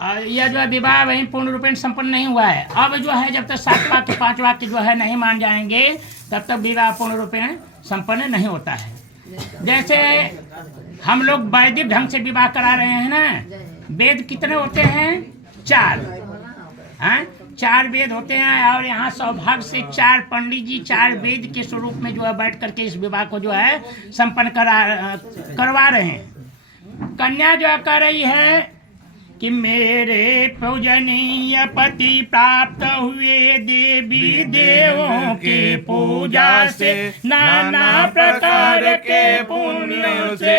यह जो है विवाह वही पूर्ण रूपेण संपन्न नहीं हुआ है। अब जो है जब तक 7 वाक्य 5 वाक्य जो है नहीं मान जाएंगे तब तक विवाह पूर्ण रूपेण संपन्न नहीं होता है। जैसे हम लोग वैदिक ढंग से विवाह करा रहे हैं ना, वेद कितने होते हैं? 4। हाँ, 4 वेद होते हैं और यहाँ सौभाग्य से 4 पंडित जी 4 वेद के स्वरूप में जो है बैठ करके इस विवाह को जो है संपन्न करवा रहे हैं। कन्या जो कह रही है कि मेरे पूजनीय पति प्राप्त हुए देवी देवों की पूजा से, नाना प्रकार के पुण्यों से,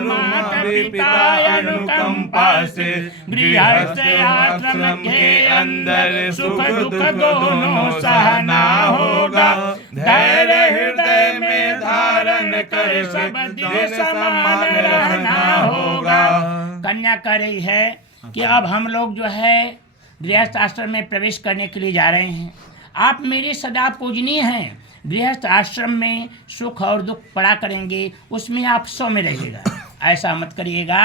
माता पिता अनुकंपा से, गृहस्थ आश्रम के अंदर सुख दुख दोनों सहना होगा, धैर्य हृदय में धारण कर सब दिन समान रहना होगा। कन्या कह रही है कि अब हम लोग जो है गृहस्थ आश्रम में प्रवेश करने के लिए जा रहे हैं। आप मेरे सदा पूजनीय हैं। गृहस्थ आश्रम में सुख और दुख पड़ा करेंगे, उसमें आप सौम्य रहिएगा। ऐसा मत करिएगा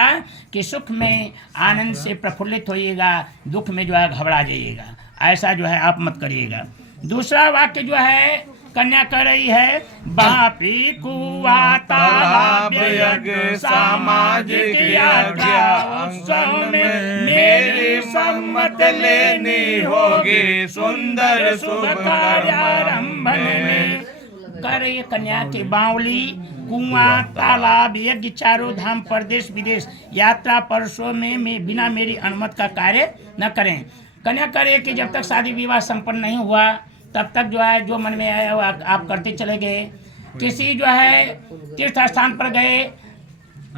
कि सुख में आनंद से प्रफुल्लित होइएगा, दुख में जो है घबरा जाइएगा। ऐसा जो है आप मत करिएगा। दूसरा वाक्य जो है कन्या कर रही है, बापी कुआ तालाब यज्ञ सामाजिक यात्रा उत्सव में मेरी सम्मत लेनी होगी, सुंदर शुभ कार्यारंभन में। कर रही है कन्या के बावली कुआं तालाब यज्ञ चारों धाम परदेश विदेश यात्रा परसों में बिना मेरी अनुमति का कार्य न करें। कन्या करे कि जब तक शादी विवाह संपन्न नहीं हुआ तब तक जो है जो मन में आया वो आप करते चले गए। किसी जो है तीर्थ स्थान पर गए,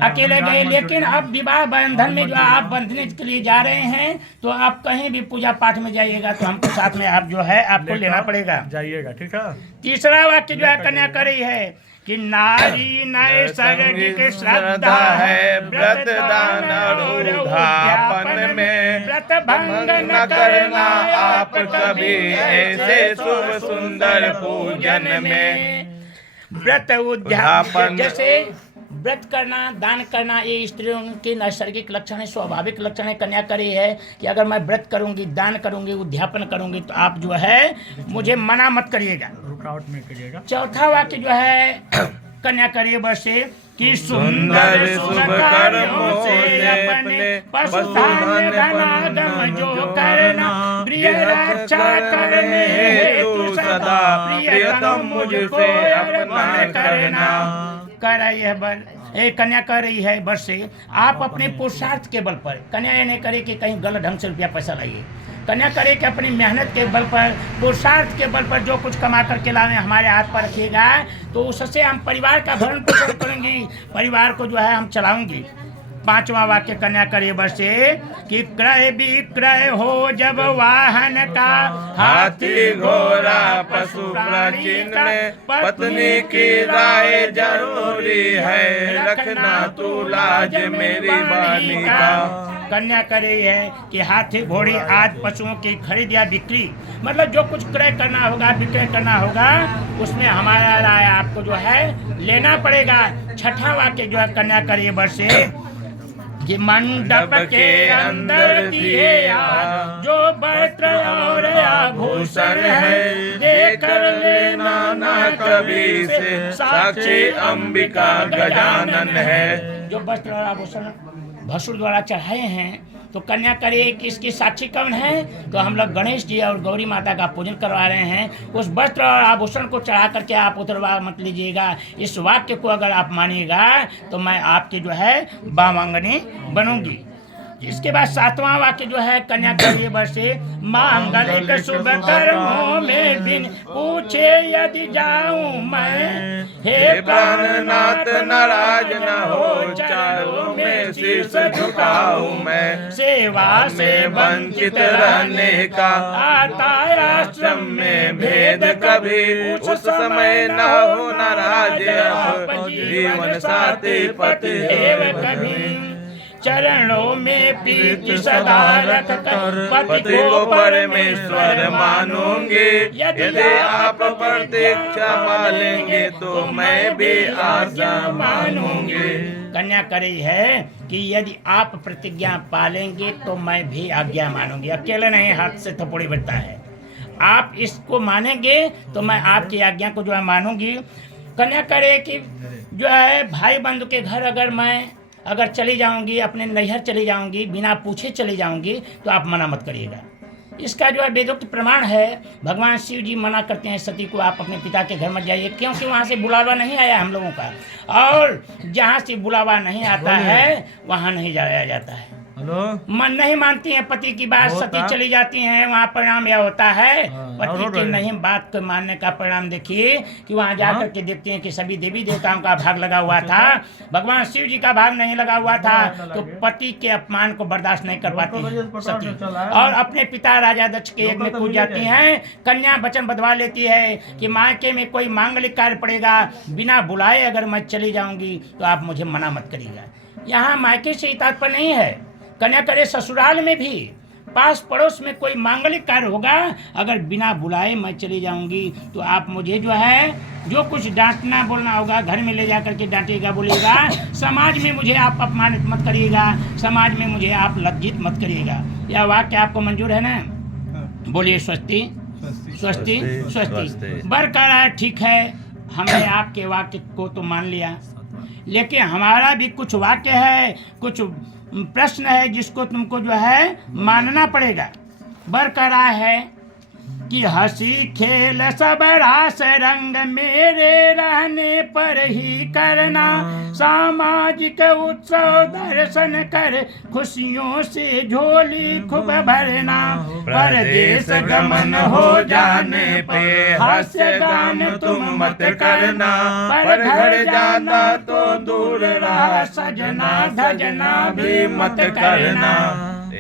अकेले गए, लेकिन अब विवाह बंधन में जो आप बंधने के लिए जा रहे हैं तो आप कहीं भी पूजा पाठ में जाइएगा तो हमको साथ में आप जो है आपको लेना पड़ेगा, जाइएगा। ठीक है। तीसरा वाक्य जो है कन्या कर रही है कि नारी नैसर्गिक श्रद्धा है, व्रत दान और उद्यापन में व्रत भंग न करना आप कभी, ऐसे शुभ सुंदर पूजन में। व्रत उद्यापन जैसे व्रत करना, दान करना, ये स्त्रियों के नैसर्गिक लक्षण है, स्वाभाविक लक्षण है। कन्या करी है कि अगर मैं व्रत करूंगी, दान करूंगी, उद्यापन करूंगी तो आप जो है मुझे मना मत करिएगा, रुकावट में करिएगा। चौथा वाक्य जो है कन्या करिए वर्षे कि सुंदर शुभ कर्मों से अपने पशुधन धनागम जो करना, गृह रक्षा करने हेतु सदा प्रियतम मुझको अर्पण करना। कर रही है कन्या कह रही है वर्ष से आप अपने पुरुषार्थ के बल पर, कन्या ये नहीं करे कि कहीं गलत ढंग से रुपया पैसा लाइए। कन्या करे कि अपनी मेहनत के बल पर, पुरुषार्थ के बल पर जो कुछ कमा करके लाने हमारे हाथ पर रखिएगा तो उससे हम परिवार का भरण पोषण करेंगे, परिवार को जो है हम चलाऊंगी। पांचवा वाक्य कन्या करे वर्षे कि क्रय विक्रय हो जब वाहन का, हाथी घोड़ा पशु प्राचीन में पत्नी की राय जरूरी है, रखना तू लाज मेरी वाणी का। कन्या करे है कि हाथी घोड़ी आदि पशुओं की खरीद या बिक्री, मतलब जो कुछ क्रय करना होगा, विक्रय करना होगा, उसमें हमारा राय आपको जो है लेना पड़ेगा। छठा वाक्य जो है कन्या करे वर्षे कि मंडप के अंदर दिए जो वस्त्र और आभूषण है, देकर लेना न कभी से, साक्षी अंबिका गजानन है। जो वस्त्र और आभूषण भसुर द्वारा चढ़ाए हैं तो कन्या करे कि इसकी साक्षी कौन है, तो हम लोग गणेश जी और गौरी माता का पूजन करवा रहे हैं। उस वस्त्र और आभूषण को चढ़ा करके आप उतरवा मत लीजिएगा। इस वाक्य को अगर आप मानिएगा तो मैं आपकी जो है वामांगनी बनूंगी। इसके बाद सातवां वाक्य जो है कन्या करिए वर्षे मांगलिक शुभ कर्मों में बिन पूछे यदि जाऊं मैं, हे प्राणनाथ नाराज न हो चारों में शीश झुकाऊं मैं, सेवा से वंचित रहने का आता आश्रम में भेद कभी, उस समय न हो नाराज जीवन साथी पति कभी। चरणों में प्रीति सदा रख कर पति को परमेश्वर मानूंगी। यदि आप प्रतीक्षा पालेंगे तो मैं भी आज्ञा मानूंगी। कन्या कर रही है कि यदि आप प्रतिज्ञा पालेंगे तो मैं भी आज्ञा मानूंगी। अकेले नहीं, हाथ से थप्पड़ी बजता है। आप इसको मानेंगे तो मैं आपकी आज्ञा को जो है मानूंगी। कन्या करे कि जो है भाई बंधु के घर अगर चली जाऊंगी, अपने नैहर चली जाऊंगी, बिना पूछे चली जाऊंगी तो आप मना मत करिएगा। इसका जो है वेदोक्त प्रमाण है। भगवान शिव जी मना करते हैं सती को, आप अपने पिता के घर मत जाइए, क्योंकि वहाँ से बुलावा नहीं आया हम लोगों का, और जहाँ से बुलावा नहीं आता है वहाँ नहीं जाया जाता है। मन नहीं मानती है पति की बात, सती चली जाती हैं। वहाँ परिणाम यह होता है, पति की नहीं बात को मानने का परिणाम देखिए कि वहाँ जाकर के देखते हैं कि सभी देवी देवताओं का भाग लगा हुआ था, भगवान शिव जी का भाग नहीं लगा हुआ था। तो पति के अपमान को बर्दाश्त नहीं कर पाती है सती, और अपने पिता राजा दक्ष के यज्ञ में कूद जाती हैं। कन्या वचन बंधवा लेती है कि मायके में कोई मांगलिक कार्य पड़ेगा, बिना बुलाए अगर मैं चली जाऊंगी तो आप मुझे मना मत करिएगा। यहाँ मायके से तात्पर्य नहीं है, कन्या करे ससुराल में भी पास पड़ोस में कोई मांगलिक कार्य होगा, अगर बिना बुलाए मैं चली जाऊंगी तो आप मुझे जो है जो कुछ डांटना बोलना होगा घर में ले जा करके डांटिएगा, बोलिएगा। समाज में मुझे आप अपमानित मत करिएगा, समाज में मुझे आप लज्जित मत करिएगा। यह वाक्य आपको मंजूर है ना? बोलिए स्वस्ति स्वस्ति स्वस्ति। बरकरार ठीक है, हमने आपके वाक्य को तो मान लिया, लेकिन हमारा भी कुछ वाक्य है, कुछ प्रश्न है जिसको तुमको जो है मानना पड़ेगा। बरकरार है कि हंसी खेल सब रास रंग मेरे रहने पर ही करना, सामाजिक उत्सव दर्शन कर खुशियों से झोली खूब भरना, परदेश गमन हो जाने पे हास्य गान तुम मत करना, पर घर जाना तो दूर रहा सजना धजना भी मत करना।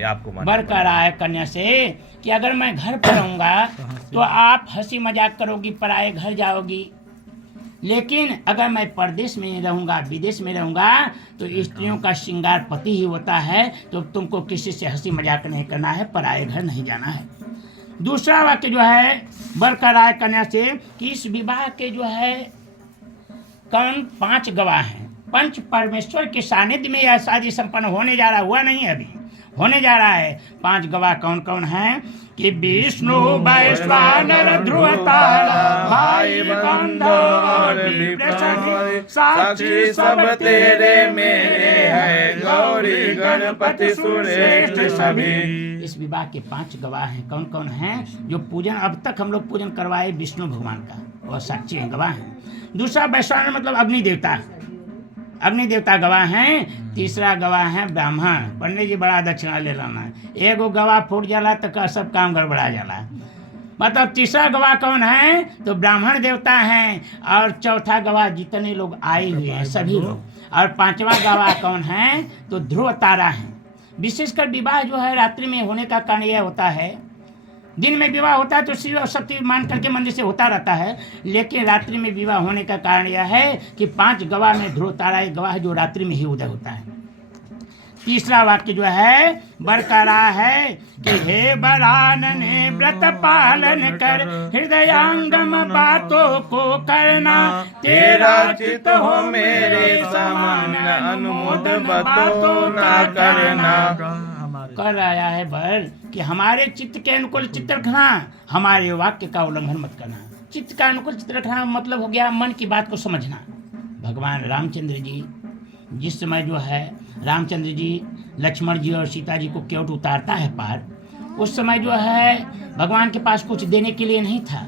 आपको बरकरार है कन्या से कि अगर मैं घर पर रहूंगा तो आप हंसी मजाक करोगी, पराए घर जाओगी, लेकिन अगर मैं परदेश में रहूंगा, विदेश में रहूंगा तो स्त्रियों का श्रृंगार पति ही होता है, तो तुमको किसी से हंसी मजाक नहीं करना है, पराए घर नहीं जाना है। दूसरा वाक्य जो है बरकरार कन्या से कि इस विवाह के जो है कौन 5 गवाह हैं। पंच परमेश्वर के सानिध्य में यह शादी संपन्न होने जा रहा, हुआ नहीं है, अभी होने जा रहा है। 5 गवाह कौन कौन हैं कि विष्णु वैश्वानर ध्रुव तारा भाई बंधु और विप्रसंग, साक्षी सब तेरे मेरे है, गौरी गणपति सुरेश सभी। इस विवाह के 5 गवाह हैं। कौन कौन हैं? जो पूजन अब तक हम लोग पूजन करवाए विष्णु भगवान का, और साक्षी गवाह हैं। दूसरा वैश्वानर मतलब अग्नि देवता, अग्नि देवता गवाह हैं। तीसरा गवाह है ब्राह्मण, पंडित जी बड़ा दक्षिणा ले लाना, एगो गवाह फूट जाला तो सब काम गड़बड़ा जाला। मतलब तीसरा गवाह कौन है तो ब्राह्मण देवता हैं, और चौथा गवाह जितने लोग आए हुए हैं सभी लोग, और 5वां गवाह कौन है तो ध्रुव तारा है। विशेषकर विवाह जो है रात्रि में होने का कारण यह होता है, दिन में विवाह होता है तो शिव और शक्ति मान करके मंदिर से होता रहता है, लेकिन रात्रि में विवाह होने का कारण यह है कि 5 गवाह में ध्रुव तारा एक गवाह जो रात्रि में ही उदय होता है। तीसरा वाक्य जो है बरकरार है कि हे बरानने व्रत पालन कर, हृदयांगम बातों को करना, तेरा चित्त हो मेरे समान, अनुमोदन बातों का करना। कर आया है बर कि हमारे चित्त के अनुकूल चित्त रखना, हमारे वाक्य का उल्लंघन मत करना। चित्त का अनुकूल चित्त रखना मतलब हो गया मन की बात को समझना। भगवान रामचंद्र जी जिस समय जो है रामचंद्र जी लक्ष्मण जी और सीता जी को केवट उतारता है पार, उस समय जो है भगवान के पास कुछ देने के लिए नहीं था।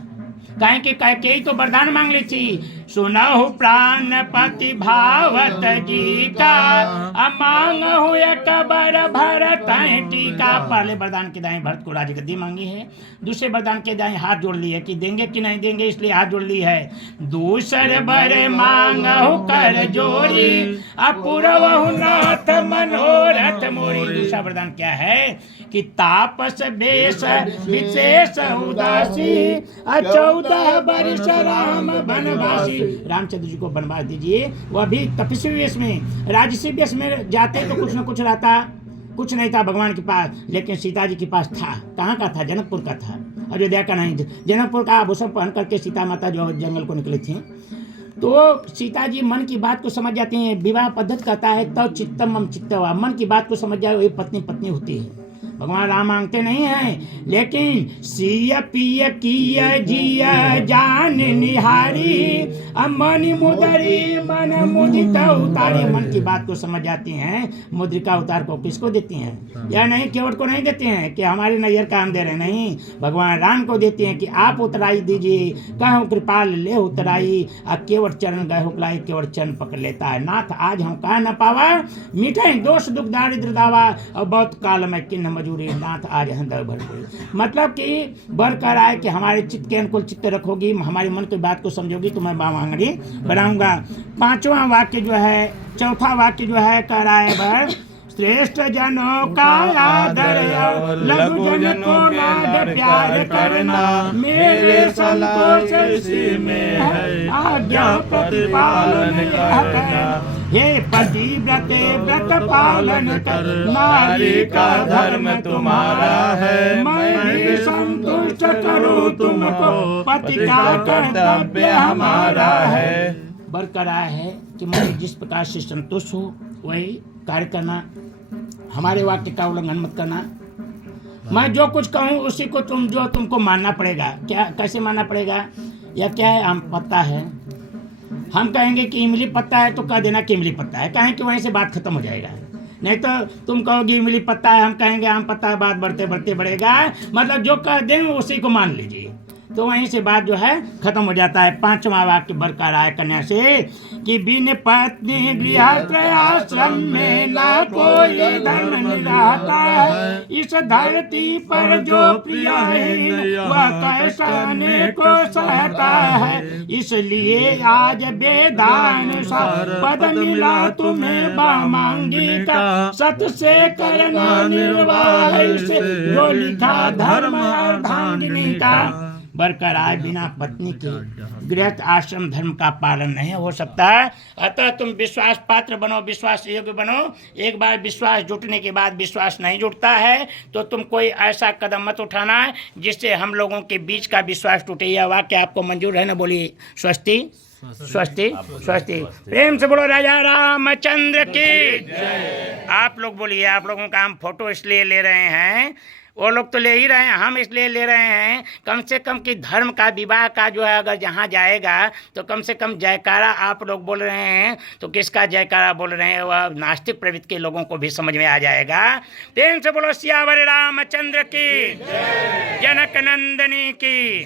काहे के कैकेयी तो वरदान मांग ली थी, सुनहु प्राणपति भावत जी का, अमांग हुए कबर भरत टीका। पहले वरदान के दाएं भरत को राजगद्दी मांगी है, दूसरे वरदान के दाएं हाथ जोड़ ली है कि देंगे कि नहीं देंगे, इसलिए हाथ जोड़ ली है। दूसरे बर मांगहु कर जोड़ी, अपूर्वहु नाथ मनोरथ मोरी। मोरी। दूसरा वरदान क्या है कि तापस वेश विशेष उदासी 14 वर्ष राम वनवासी। रामचंद्र जी को वनवास दीजिए। वो अभी तपस्वी वेश में, राजसी वेश में जाते तो कुछ न कुछ रहता, कुछ नहीं था भगवान के पास, लेकिन सीता जी के पास था। कहाँ का था? जनकपुर का था, अयोध्या का नहीं। जनकपुर का आभूषण पहन करके सीता माता जो जंगल को निकली थी। तो सीता जी मन की बात को समझ जाती हैं। विवाह पद्धति कहता है तव चित्तम मम चित्तवा, मन की बात को समझ जाए वही पत्नी पत्नी होती है। भगवान राम मांगते नहीं हैं, लेकिन सिय पिय किय जिय जान निहारी मन मुदरी मन मुदिता उतारी। मन की बात को समझ जाती हैं। मुद्रिका उतार को किसको देती हैं? या नहीं केवट को नहीं देते हैं कि हमारे नैयर का हम दे रहे, नहीं, भगवान राम को देते हैं कि आप उतराई दीजिए। कहो कृपाल ले उतराई, केवट चरण गए हुकलाई, केवट चरण पकड़ लेता है। नाथ आज हम कहा न पावा, मिटे दोष दुख दारिद्र दावा, और बहुत काल में किन्न मजूरी नाथ आज हृदय भर गई। मतलब कि बर कर आए कि हमारे चित्त के अनुकूल चित्त रखोगी, हमारे मन की बात को समझोगी तो मैं बामांगड़ी बनाऊंगा। 5वां वाक्य जो है, 4था वाक्य जो है कह रहा है बर श्रेष्ठ जनों का आदर लघु जन को नाद प्यार करना, मेरे संतोष इसी में है आज्ञा प्रतिपालन करना। हे पतिव्रत व्रत पालन कर, नारी का धर्म तुम्हारा है, मैं भी संतुष्ट करूं तुमको, पति का कर्तव्य हमारा है। बरकरार है कि मैं जिस प्रकार से संतुष्ट हूँ वही कार्य करना, हमारे वाक्य का उल्लंघन मत करना। मैं जो कुछ कहूँ उसी को तुमको मानना पड़ेगा। क्या कैसे मानना पड़ेगा? या क्या है? आम पत्ता है, हम कहेंगे कि इमली पत्ता है तो कह देना कि इमली पत्ता है, कहें कि वहीं से बात खत्म हो जाएगा। नहीं तो तुम कहोगे इमली पत्ता है, हम कहेंगे आम पत्ता है, बात बढ़ते बढ़ते बढ़ेगा। मतलब जो कह देंगे उसी को मान लीजिए, तो वहीं से बात जो है खत्म हो जाता है। 5वां वाक्य बरकरार है कन्या से कि बिन पत्नी गृहस्थ आश्रम में ना कोई धर्म निराता है, इस धरती पर जो प्रिय है वह कैसा को सहता है। इसलिए आज वेदानुसार पद मिला तुम्हें बामांगी का, सत से करना निर्वाह से जो लिखा धर्म अर्धांगिनी का। बरकरार बिना पत्नी के गृहस्थ आश्रम धर्म का पालन नहीं हो सकता। अतः तुम विश्वास पात्र बनो, विश्वास योग्य बनो। एक बार विश्वास जुटने के बाद विश्वास नहीं जुटता है तो तुम कोई ऐसा कदम मत उठाना जिससे हम लोगों के बीच का विश्वास टूटे। यह वाक्य आपको मंजूर है ना? बोलिए स्वस्ति स्वस्ति स्वस्ति। प्रेम से बोलो राजा रामचंद्र की। आप लोग बोलिए। आप लोगों का हम फोटो इसलिए ले रहे हैं, वो लोग तो ले ही रहे हैं, हम इसलिए ले रहे हैं कम से कम कि धर्म का विवाह का जो है अगर जहाँ जाएगा तो कम से कम जयकारा आप लोग बोल रहे हैं तो किसका जयकारा बोल रहे हैं वह नास्तिक प्रवृत्ति के लोगों को भी समझ में आ जाएगा। प्रेम से बोलो सियावर रामचंद्र की, जनक नंदनी की।